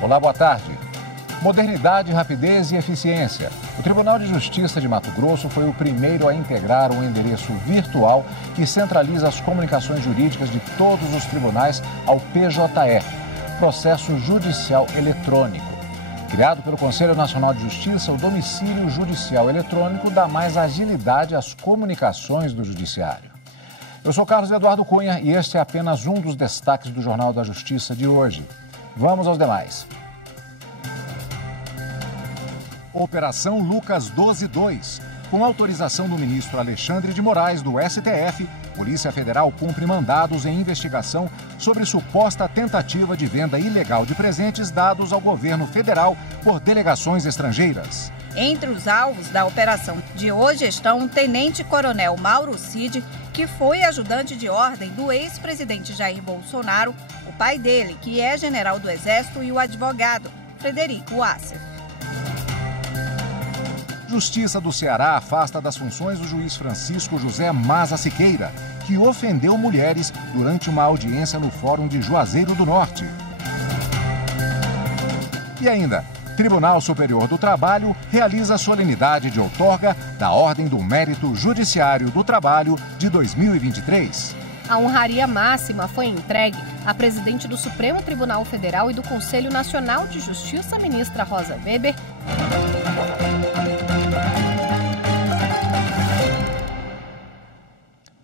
Olá, boa tarde. Modernidade, rapidez e eficiência. O Tribunal de Justiça de Mato Grosso foi o primeiro a integrar um endereço virtual que centraliza as comunicações jurídicas de todos os tribunais ao PJE, Processo Judicial Eletrônico. Criado pelo Conselho Nacional de Justiça, o domicílio judicial eletrônico dá mais agilidade às comunicações do Judiciário. Eu sou Carlos Eduardo Cunha e este é apenas um dos destaques do Jornal da Justiça de hoje. Vamos aos demais. Operação Lucas 12.2. Com autorização do ministro Alexandre de Moraes, do STF, Polícia Federal cumpre mandados em investigação sobre suposta tentativa de venda ilegal de presentes dados ao governo federal por delegações estrangeiras. Entre os alvos da operação de hoje estão o tenente-coronel Mauro Cid, que foi ajudante de ordem do ex-presidente Jair Bolsonaro, o pai dele, que é general do Exército, e o advogado Frederico Wassef. Justiça do Ceará afasta das funções o juiz Francisco José Maza Siqueira, que ofendeu mulheres durante uma audiência no Fórum de Juazeiro do Norte. E ainda, Tribunal Superior do Trabalho realiza a solenidade de outorga da Ordem do Mérito Judiciário do Trabalho de 2023. A honraria máxima foi entregue à presidente do Supremo Tribunal Federal e do Conselho Nacional de Justiça, ministra Rosa Weber.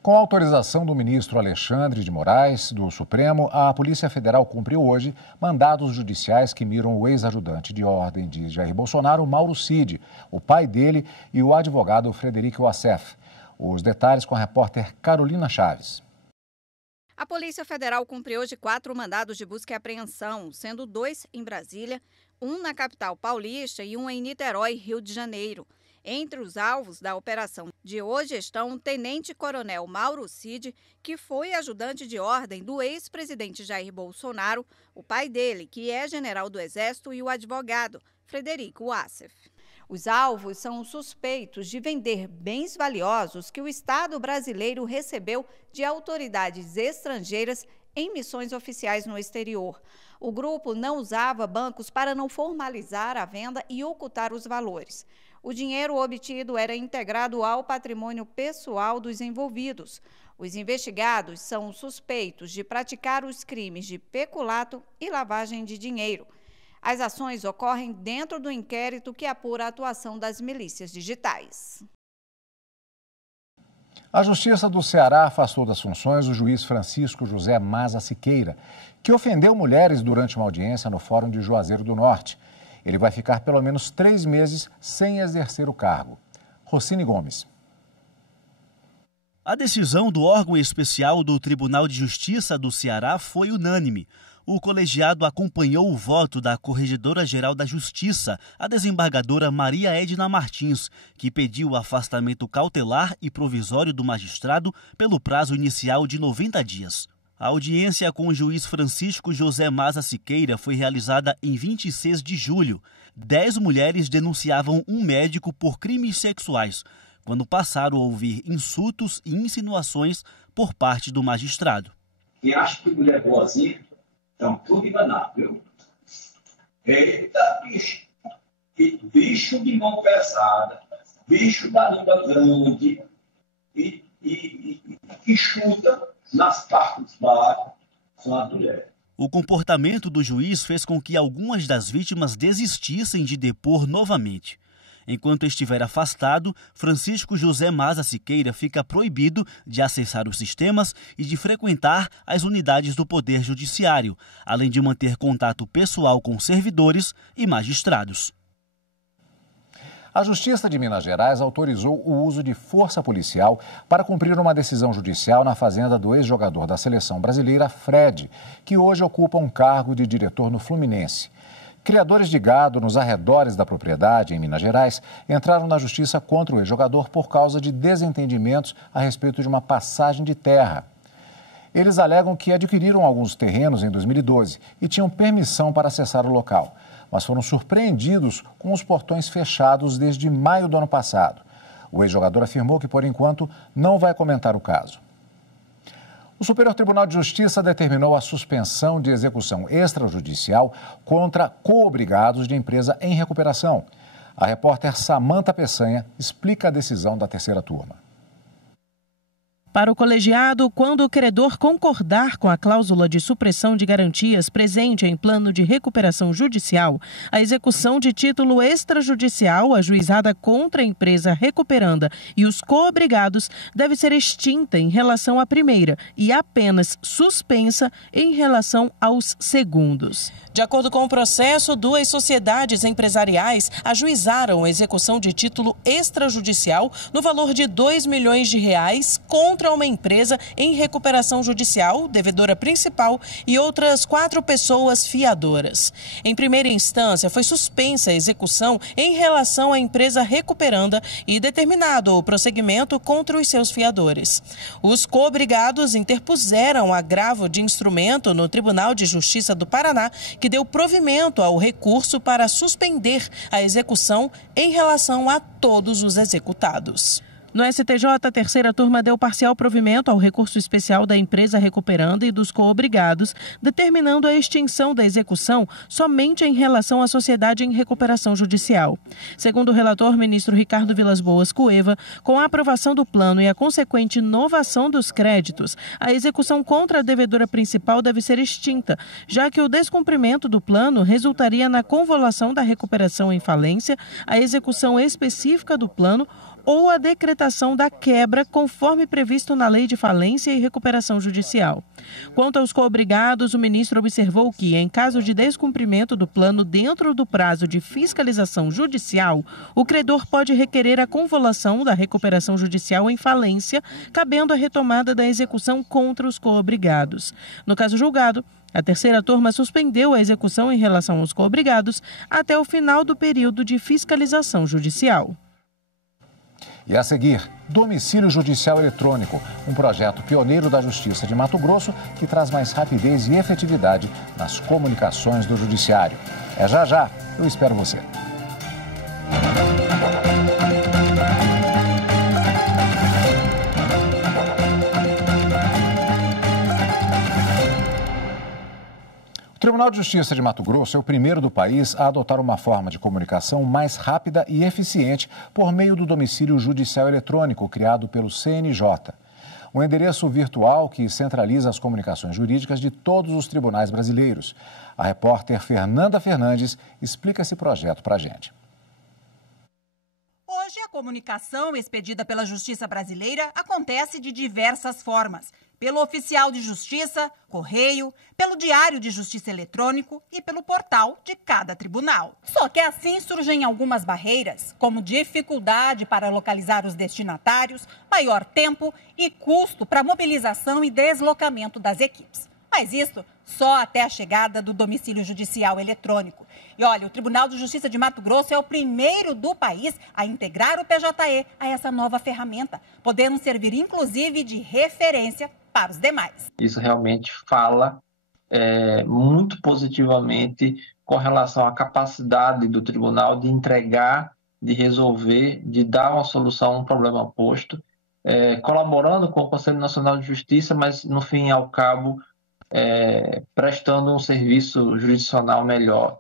Com autorização do ministro Alexandre de Moraes, do Supremo, a Polícia Federal cumpriu hoje mandados judiciais que miram o ex-ajudante de ordem de Jair Bolsonaro, Mauro Cid, o pai dele e o advogado Frederico Wassef. Os detalhes com a repórter Carolina Chaves. A Polícia Federal cumpriu hoje 4 mandados de busca e apreensão, sendo 2 em Brasília, um na capital paulista e um em Niterói, Rio de Janeiro. Entre os alvos da operação de hoje estão o tenente-coronel Mauro Cid, que foi ajudante de ordem do ex-presidente Jair Bolsonaro, o pai dele, que é general do Exército, e o advogado Frederico Wassef. Os alvos são os suspeitos de vender bens valiosos que o Estado brasileiro recebeu de autoridades estrangeiras em missões oficiais no exterior. O grupo não usava bancos para não formalizar a venda e ocultar os valores. O dinheiro obtido era integrado ao patrimônio pessoal dos envolvidos. Os investigados são suspeitos de praticar os crimes de peculato e lavagem de dinheiro. As ações ocorrem dentro do inquérito que apura a atuação das milícias digitais. A Justiça do Ceará afastou das funções o juiz Francisco José Maza Siqueira, que ofendeu mulheres durante uma audiência no Fórum de Juazeiro do Norte. Ele vai ficar pelo menos 3 meses sem exercer o cargo. Rocine Gomes. A decisão do órgão especial do Tribunal de Justiça do Ceará foi unânime. O colegiado acompanhou o voto da Corregedora-Geral da Justiça, a desembargadora Maria Edna Martins, que pediu o afastamento cautelar e provisório do magistrado pelo prazo inicial de 90 dias. A audiência com o juiz Francisco José Maza Siqueira foi realizada em 26 de julho. 10 mulheres denunciavam um médico por crimes sexuais, quando passaram a ouvir insultos e insinuações por parte do magistrado. Quem acha que mulher boazinha, estão tudo enganado, viu? Eita, bicho! Bicho de mão pesada, bicho da língua grande e chuta nas partes baixas, são as mulheres. O comportamento do juiz fez com que algumas das vítimas desistissem de depor novamente. Enquanto estiver afastado, Francisco José Maza Siqueira fica proibido de acessar os sistemas e de frequentar as unidades do Poder Judiciário, além de manter contato pessoal com servidores e magistrados. A Justiça de Minas Gerais autorizou o uso de força policial para cumprir uma decisão judicial na fazenda do ex-jogador da seleção brasileira, Fred, que hoje ocupa um cargo de diretor no Fluminense. Criadores de gado nos arredores da propriedade, em Minas Gerais, entraram na justiça contra o ex-jogador por causa de desentendimentos a respeito de uma passagem de terra. Eles alegam que adquiriram alguns terrenos em 2012 e tinham permissão para acessar o local. mas foram surpreendidos com os portões fechados desde maio do ano passado. O ex-jogador afirmou que, por enquanto, não vai comentar o caso. O Superior Tribunal de Justiça determinou a suspensão de execução extrajudicial contra coobrigados de empresa em recuperação. A repórter Samanta Peçanha explica a decisão da terceira turma. Para o colegiado, quando o credor concordar com a cláusula de supressão de garantias presente em plano de recuperação judicial, a execução de título extrajudicial ajuizada contra a empresa recuperanda e os coobrigados deve ser extinta em relação à primeira e apenas suspensa em relação aos segundos. De acordo com o processo, 2 sociedades empresariais ajuizaram a execução de título extrajudicial no valor de R$2 milhões contra uma empresa em recuperação judicial, devedora principal, e outras 4 pessoas fiadoras. Em primeira instância, foi suspensa a execução em relação à empresa recuperanda e determinado o prosseguimento contra os seus fiadores. Os coobrigados interpuseram agravo de instrumento no Tribunal de Justiça do Paraná, que deu provimento ao recurso para suspender a execução em relação a todos os executados. No STJ, a terceira turma deu parcial provimento ao recurso especial da empresa recuperanda e dos coobrigados, determinando a extinção da execução somente em relação à sociedade em recuperação judicial. Segundo o relator, ministro Ricardo Vilas Boas Cueva, com a aprovação do plano e a consequente novação dos créditos, a execução contra a devedora principal deve ser extinta, já que o descumprimento do plano resultaria na convolução da recuperação em falência, a execução específica do plano ou a decretação da quebra, conforme previsto na Lei de Falência e Recuperação Judicial. Quanto aos coobrigados, o ministro observou que, em caso de descumprimento do plano dentro do prazo de fiscalização judicial, o credor pode requerer a convolução da recuperação judicial em falência, cabendo a retomada da execução contra os coobrigados. No caso julgado, a terceira turma suspendeu a execução em relação aos coobrigados até o final do período de fiscalização judicial. E a seguir, Domicílio Judicial Eletrônico, um projeto pioneiro da Justiça de Mato Grosso que traz mais rapidez e efetividade nas comunicações do Judiciário. É já, eu espero você. O Tribunal de Justiça de Mato Grosso é o primeiro do país a adotar uma forma de comunicação mais rápida e eficiente por meio do domicílio judicial eletrônico criado pelo CNJ. Um endereço virtual que centraliza as comunicações jurídicas de todos os tribunais brasileiros. A repórter Fernanda Fernandes explica esse projeto para a gente. Hoje, a comunicação expedida pela Justiça Brasileira acontece de diversas formas. Pelo oficial de justiça, correio, pelo diário de justiça eletrônico e pelo portal de cada tribunal. Só que assim surgem algumas barreiras, como dificuldade para localizar os destinatários, maior tempo e custo para mobilização e deslocamento das equipes. Mas isso só até a chegada do domicílio judicial eletrônico. E olha, o Tribunal de Justiça de Mato Grosso é o primeiro do país a integrar o PJE a essa nova ferramenta, podendo servir inclusive de referência para os demais. Isso realmente fala muito positivamente com relação à capacidade do tribunal de entregar, de resolver, de dar uma solução a um problema posto, colaborando com o Conselho Nacional de Justiça, mas no fim e ao cabo prestando um serviço jurisdicional melhor,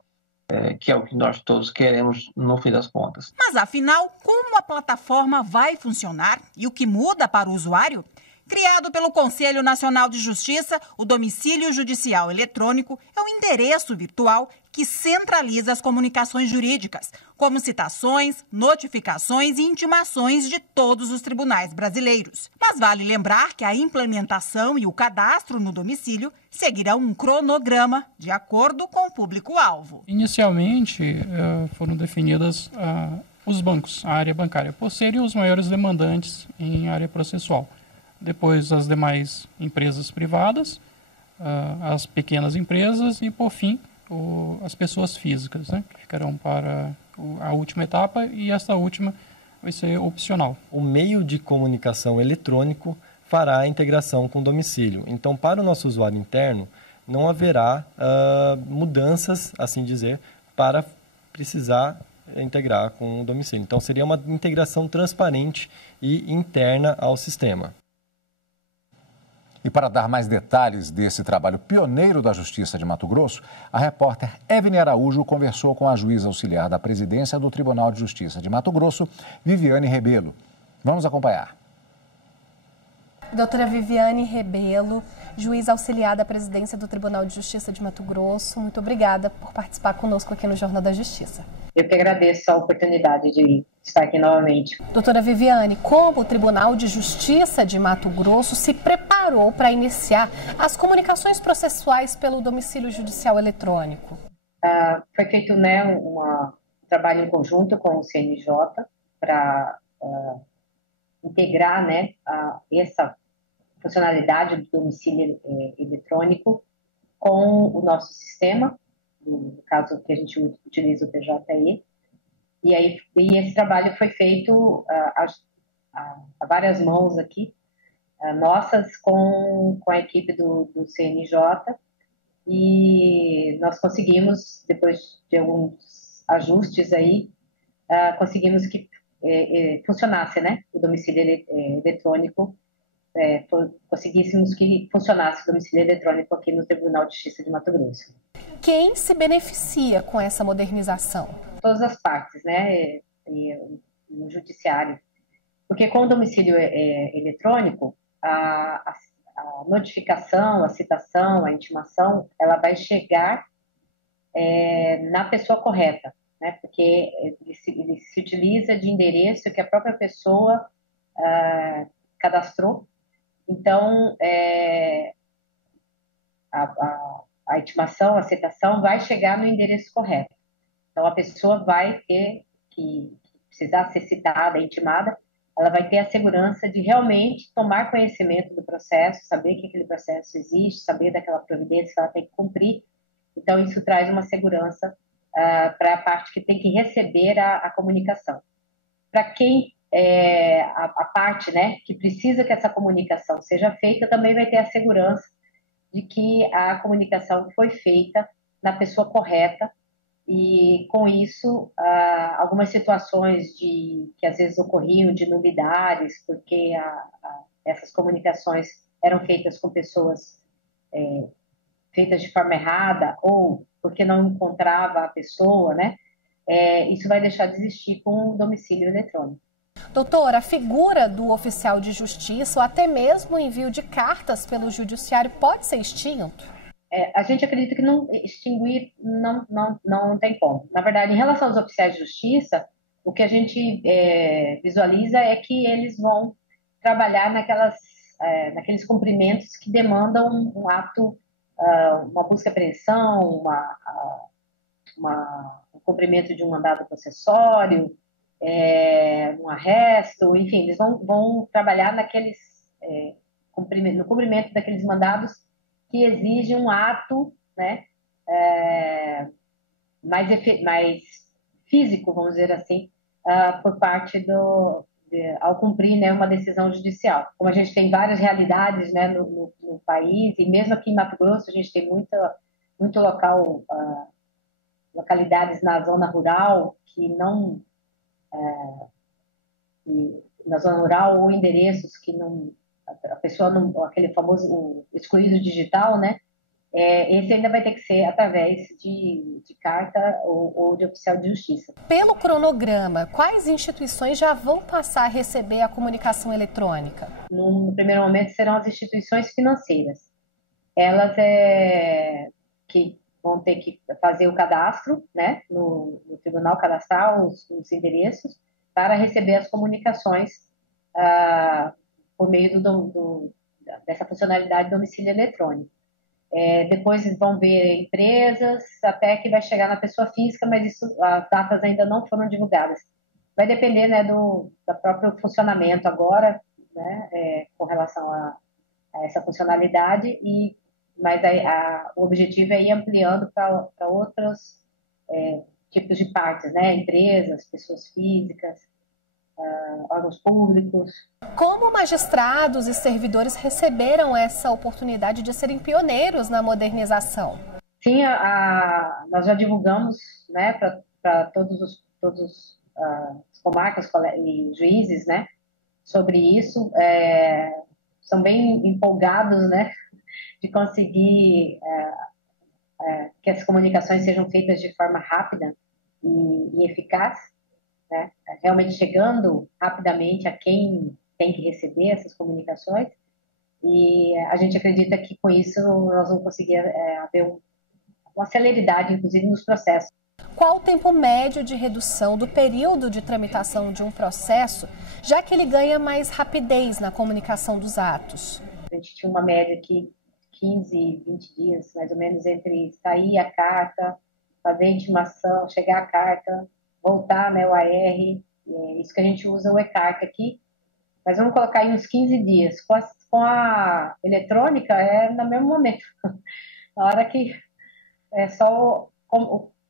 que é o que nós todos queremos no fim das contas. Mas afinal, como a plataforma vai funcionar e o que muda para o usuário? Criado pelo Conselho Nacional de Justiça, o domicílio judicial eletrônico é um endereço virtual que centraliza as comunicações jurídicas, como citações, notificações e intimações de todos os tribunais brasileiros. Mas vale lembrar que a implementação e o cadastro no domicílio seguirão um cronograma de acordo com o público-alvo. Inicialmente, foram definidas os bancos, a área bancária, por serem os maiores demandantes em área processual. Depois as demais empresas privadas, as pequenas empresas e, por fim, as pessoas físicas, né, que ficarão para a última etapa, e essa última vai ser opcional. O meio de comunicação eletrônico fará a integração com o domicílio. Então, para o nosso usuário interno, não haverá mudanças, assim dizer, para precisar integrar com o domicílio. Então, seria uma integração transparente e interna ao sistema. E para dar mais detalhes desse trabalho pioneiro da Justiça de Mato Grosso, a repórter Evne Araújo conversou com a juíza auxiliar da presidência do Tribunal de Justiça de Mato Grosso, Viviane Rebelo. Vamos acompanhar. Doutora Viviane Rebelo, juíza auxiliar da presidência do Tribunal de Justiça de Mato Grosso, muito obrigada por participar conosco aqui no Jornal da Justiça. Eu que agradeço a oportunidade de estar aqui novamente. Doutora Viviane, como o Tribunal de Justiça de Mato Grosso se preparou para iniciar as comunicações processuais pelo domicílio judicial eletrônico? Foi feito um trabalho em conjunto com o CNJ para integrar essa funcionalidade do domicílio eletrônico com o nosso sistema, no caso que a gente utiliza o PJE, e esse trabalho foi feito a várias mãos aqui, nossas com a equipe do CNJ, e nós conseguimos, depois de alguns ajustes aí, conseguimos que funcionasse, o domicílio eletrônico, conseguíssemos que funcionasse o domicílio eletrônico aqui no Tribunal de Justiça de Mato Grosso. Quem se beneficia com essa modernização? Todas as partes, no judiciário. Porque com o domicílio eletrônico, a notificação, a citação, a intimação, ela vai chegar na pessoa correta, porque ele se utiliza de endereço que a própria pessoa cadastrou. Então, a intimação, a citação vai chegar no endereço correto. Então, a pessoa vai ter que precisar ser citada, intimada, ela vai ter a segurança de realmente tomar conhecimento do processo, saber que aquele processo existe, saber daquela providência que ela tem que cumprir. Então, isso traz uma segurança para a parte que tem que receber a comunicação. Para quem a parte que precisa que essa comunicação seja feita, também vai ter a segurança de que a comunicação foi feita na pessoa correta, e com isso algumas situações que às vezes ocorriam de nulidades, porque essas comunicações eram feitas com pessoas feitas de forma errada, ou porque não encontrava a pessoa, isso vai deixar de existir com o domicílio eletrônico. Doutora, a figura do oficial de justiça ou até mesmo o envio de cartas pelo judiciário pode ser extinto? A gente acredita que não extinguir não tem como. Na verdade, em relação aos oficiais de justiça, o que a gente visualiza é que eles vão trabalhar naqueles cumprimentos que demandam um ato, uma busca e apreensão, um cumprimento de um mandado processório, um arresto, enfim, eles vão trabalhar no cumprimento daqueles mandados que exigem um ato mais físico, vamos dizer assim, por parte ao cumprir uma decisão judicial. Como a gente tem várias realidades no país, e mesmo aqui em Mato Grosso a gente tem muito localidades na zona rural que não... na zona rural, ou endereços que a pessoa não, aquele famoso excluído digital, esse ainda vai ter que ser através de carta ou de oficial de justiça. Pelo cronograma, quais instituições já vão passar a receber a comunicação eletrônica? No primeiro momento serão as instituições financeiras. Elas que vão ter que fazer o cadastro, no tribunal, cadastrar os endereços para receber as comunicações por meio dessa funcionalidade do domicílio eletrônico. Depois vão ver empresas, até que vai chegar na pessoa física, mas as datas ainda não foram divulgadas. Vai depender do próprio funcionamento agora, com relação a essa funcionalidade, mas o objetivo é ir ampliando para outros tipos de partes, empresas, pessoas físicas, órgãos públicos. Como magistrados e servidores receberam essa oportunidade de serem pioneiros na modernização? Sim, nós já divulgamos, né, para todos as comarcas e juízes, né, sobre isso. São bem empolgados, né, de conseguir que as comunicações sejam feitas de forma rápida e eficaz, né, realmente chegando rapidamente a quem tem que receber essas comunicações. E a gente acredita que com isso nós vamos conseguir haver uma celeridade, inclusive, nos processos. Qual o tempo médio de redução do período de tramitação de um processo, já que ele ganha mais rapidez na comunicação dos atos? A gente tinha uma média aqui, 15, 20 dias, mais ou menos, entre sair a carta, fazer a intimação, chegar a carta, voltar, né, o AR, isso que a gente usa o e-carta aqui, mas vamos colocar aí uns 15 dias. Com a eletrônica no mesmo momento, na hora que é só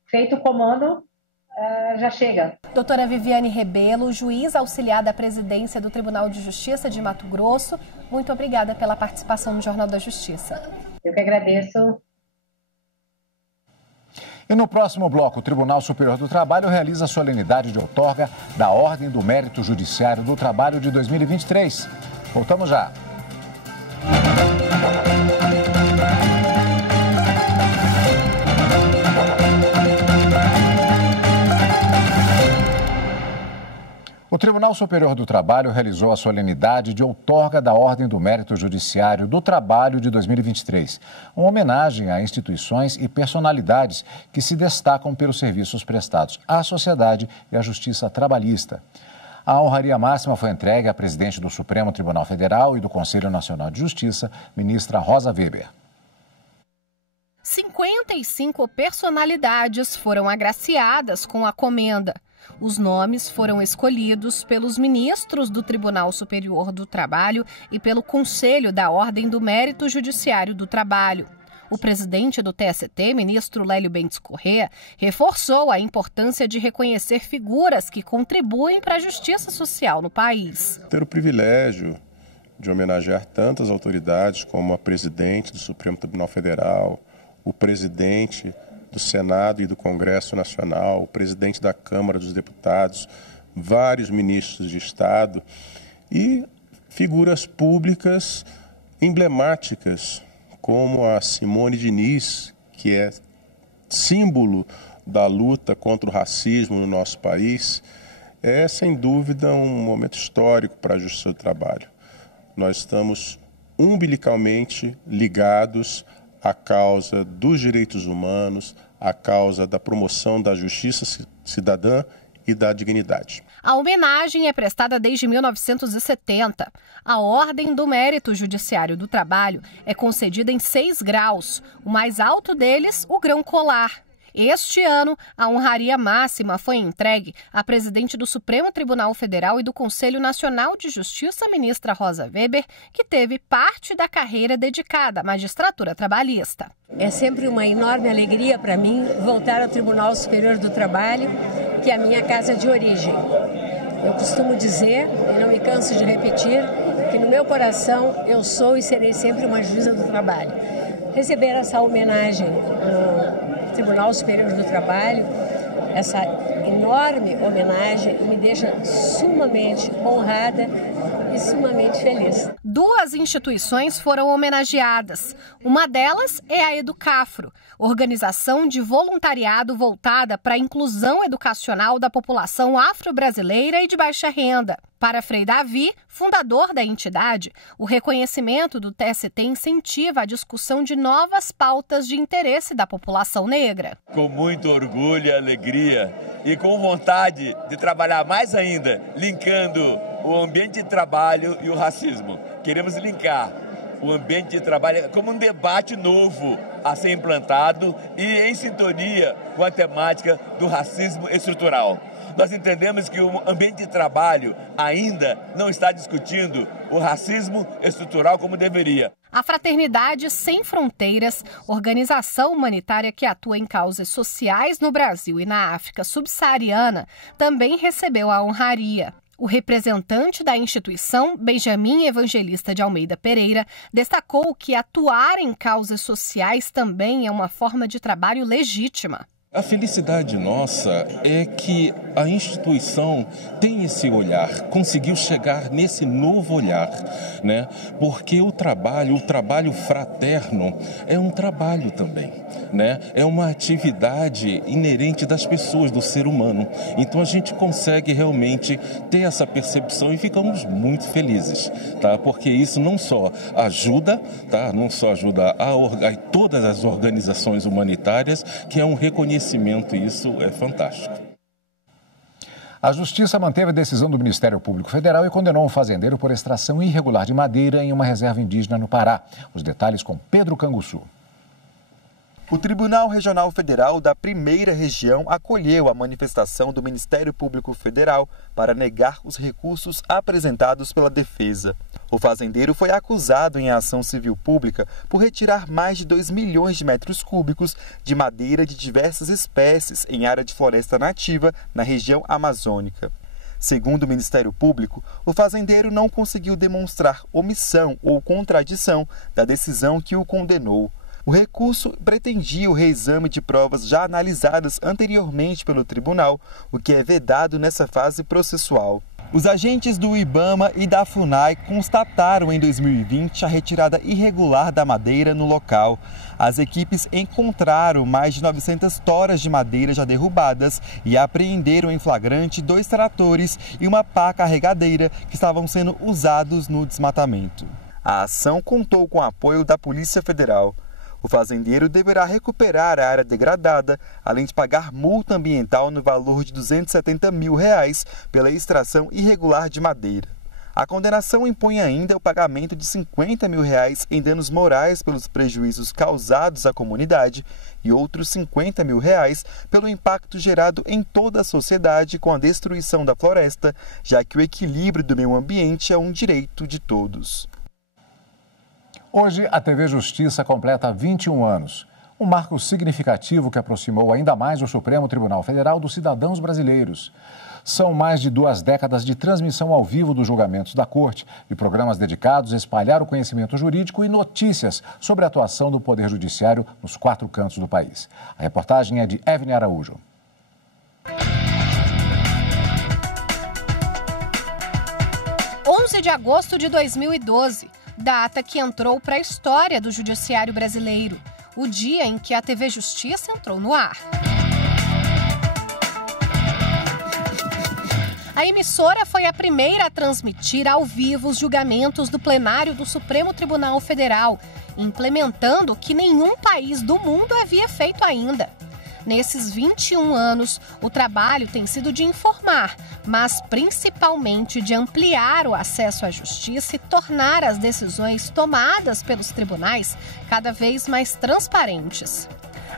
feito o comando, já chega. Doutora Viviane Rebelo, juiz auxiliar da presidência do Tribunal de Justiça de Mato Grosso, muito obrigada pela participação no Jornal da Justiça. Eu que agradeço. E no próximo bloco, o Tribunal Superior do Trabalho realiza a solenidade de outorga da Ordem do Mérito Judiciário do Trabalho de 2023. Voltamos já. O Tribunal Superior do Trabalho realizou a solenidade de outorga da Ordem do Mérito Judiciário do Trabalho de 2023, uma homenagem a instituições e personalidades que se destacam pelos serviços prestados à sociedade e à justiça trabalhista. A honraria máxima foi entregue à presidente do Supremo Tribunal Federal e do Conselho Nacional de Justiça, ministra Rosa Weber. 55 personalidades foram agraciadas com a comenda. Os nomes foram escolhidos pelos ministros do Tribunal Superior do Trabalho e pelo Conselho da Ordem do Mérito Judiciário do Trabalho. O presidente do TST, ministro Lélio Bentes Corrêa, reforçou a importância de reconhecer figuras que contribuem para a justiça social no país. Ter o privilégio de homenagear tantas autoridades como a presidente do Supremo Tribunal Federal, o presidente do Senado e do Congresso Nacional, o presidente da Câmara dos Deputados, vários ministros de Estado e figuras públicas emblemáticas, como a Simone Diniz, que é símbolo da luta contra o racismo no nosso país, é sem dúvida um momento histórico para a Justiça do Trabalho. Nós estamos umbilicalmente ligados à causa dos direitos humanos, à causa da promoção da justiça cidadã e da dignidade. A homenagem é prestada desde 1970. A Ordem do Mérito Judiciário do Trabalho é concedida em 6 graus, o mais alto deles, o grão colar. Este ano, a honraria máxima foi entregue à presidente do Supremo Tribunal Federal e do Conselho Nacional de Justiça, ministra Rosa Weber, que teve parte da carreira dedicada à magistratura trabalhista. É sempre uma enorme alegria para mim voltar ao Tribunal Superior do Trabalho, que é a minha casa de origem. Eu costumo dizer, e não me canso de repetir, que no meu coração eu sou e serei sempre uma juíza do trabalho. Receber essa homenagem no Tribunal Superior do Trabalho, essa enorme homenagem, me deixa sumamente honrada e sumamente feliz. 2 instituições foram homenageadas. Uma delas é a Educafro, organização de voluntariado voltada para a inclusão educacional da população afro-brasileira e de baixa renda. Para Frei Davi, fundador da entidade, o reconhecimento do TST incentiva a discussão de novas pautas de interesse da população negra. Com muito orgulho e alegria e com vontade de trabalhar mais ainda, linkando o ambiente de trabalho e o racismo. Queremos linkar o ambiente de trabalho como um debate novo a ser implantado e em sintonia com a temática do racismo estrutural. Nós entendemos que o ambiente de trabalho ainda não está discutindo o racismo estrutural como deveria. A Fraternidade Sem Fronteiras, organização humanitária que atua em causas sociais no Brasil e na África subsaariana, também recebeu a honraria. O representante da instituição, Benjamin Evangelista de Almeida Pereira, destacou que atuar em causas sociais também é uma forma de trabalho legítima. A felicidade nossa é que a instituição tem esse olhar, conseguiu chegar nesse novo olhar, né? Porque o trabalho fraterno é um trabalho também, né? É uma atividade inerente das pessoas, do ser humano. Então a gente consegue realmente ter essa percepção e ficamos muito felizes, tá? Porque isso não só ajuda, tá? Não só ajuda a todas as organizações humanitárias, que é um reconhecimento. Isso é fantástico. A Justiça manteve a decisão do Ministério Público Federal e condenou um fazendeiro por extração irregular de madeira em uma reserva indígena no Pará. Os detalhes com Pedro Canguçu. O Tribunal Regional Federal da Primeira Região acolheu a manifestação do Ministério Público Federal para negar os recursos apresentados pela defesa. O fazendeiro foi acusado em ação civil pública por retirar mais de 2 milhões de metros cúbicos de madeira de diversas espécies em área de floresta nativa na região amazônica. Segundo o Ministério Público, o fazendeiro não conseguiu demonstrar omissão ou contradição da decisão que o condenou. O recurso pretendia o reexame de provas já analisadas anteriormente pelo tribunal, o que é vedado nessa fase processual. Os agentes do IBAMA e da FUNAI constataram em 2020 a retirada irregular da madeira no local. As equipes encontraram mais de 900 toras de madeira já derrubadas e apreenderam em flagrante 2 tratores e uma pá carregadeira que estavam sendo usados no desmatamento. A ação contou com o apoio da Polícia Federal. O fazendeiro deverá recuperar a área degradada, além de pagar multa ambiental no valor de R$ 270 mil pela extração irregular de madeira. A condenação impõe ainda o pagamento de R$ 50 mil em danos morais pelos prejuízos causados à comunidade e outros R$ 50 mil pelo impacto gerado em toda a sociedade com a destruição da floresta, já que o equilíbrio do meio ambiente é um direito de todos. Hoje, a TV Justiça completa 21 anos. Um marco significativo que aproximou ainda mais o Supremo Tribunal Federal dos cidadãos brasileiros. São mais de 2 décadas de transmissão ao vivo dos julgamentos da Corte e programas dedicados a espalhar o conhecimento jurídico e notícias sobre a atuação do Poder Judiciário nos 4 cantos do país. A reportagem é de Evne Araújo. De agosto de 2012, data que entrou para a história do judiciário brasileiro, o dia em que a TV Justiça entrou no ar. A emissora foi a primeira a transmitir ao vivo os julgamentos do plenário do Supremo Tribunal Federal, implementando o que nenhum país do mundo havia feito ainda. Nesses 21 anos, o trabalho tem sido de informar, mas principalmente de ampliar o acesso à justiça e tornar as decisões tomadas pelos tribunais cada vez mais transparentes.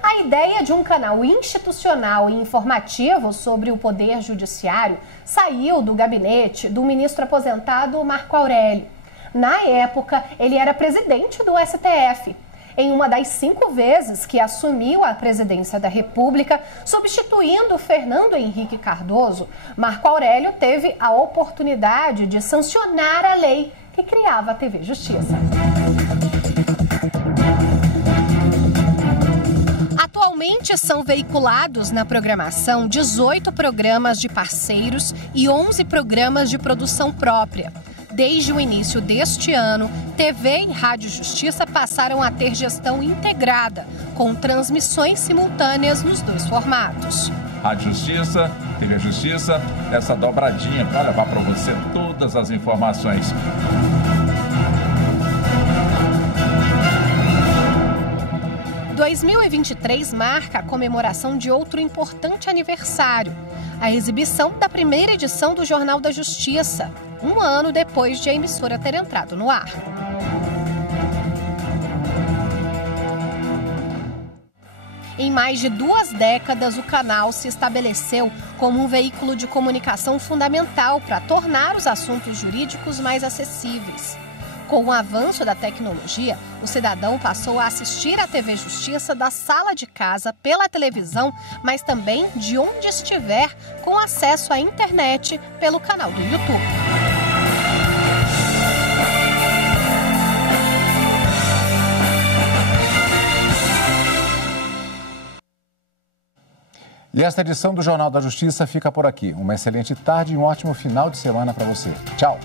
A ideia de um canal institucional e informativo sobre o Poder Judiciário saiu do gabinete do ministro aposentado Marco Aurélio. Na época, ele era presidente do STF. Em uma das 5 vezes que assumiu a presidência da República, substituindo Fernando Henrique Cardoso, Marco Aurélio teve a oportunidade de sancionar a lei que criava a TV Justiça. Atualmente são veiculados na programação 18 programas de parceiros e 11 programas de produção própria. Desde o início deste ano, TV e Rádio Justiça passaram a ter gestão integrada, com transmissões simultâneas nos 2 formatos. Rádio Justiça, TV Justiça, essa dobradinha para levar para você todas as informações. Em 2023 marca a comemoração de outro importante aniversário, a exibição da primeira edição do Jornal da Justiça, 1 ano depois de a emissora ter entrado no ar. Em mais de 2 décadas, o canal se estabeleceu como um veículo de comunicação fundamental para tornar os assuntos jurídicos mais acessíveis. Com o avanço da tecnologia, o cidadão passou a assistir à TV Justiça da sala de casa pela televisão, mas também de onde estiver, com acesso à internet pelo canal do YouTube. E esta edição do Jornal da Justiça fica por aqui. Uma excelente tarde e um ótimo final de semana para você. Tchau!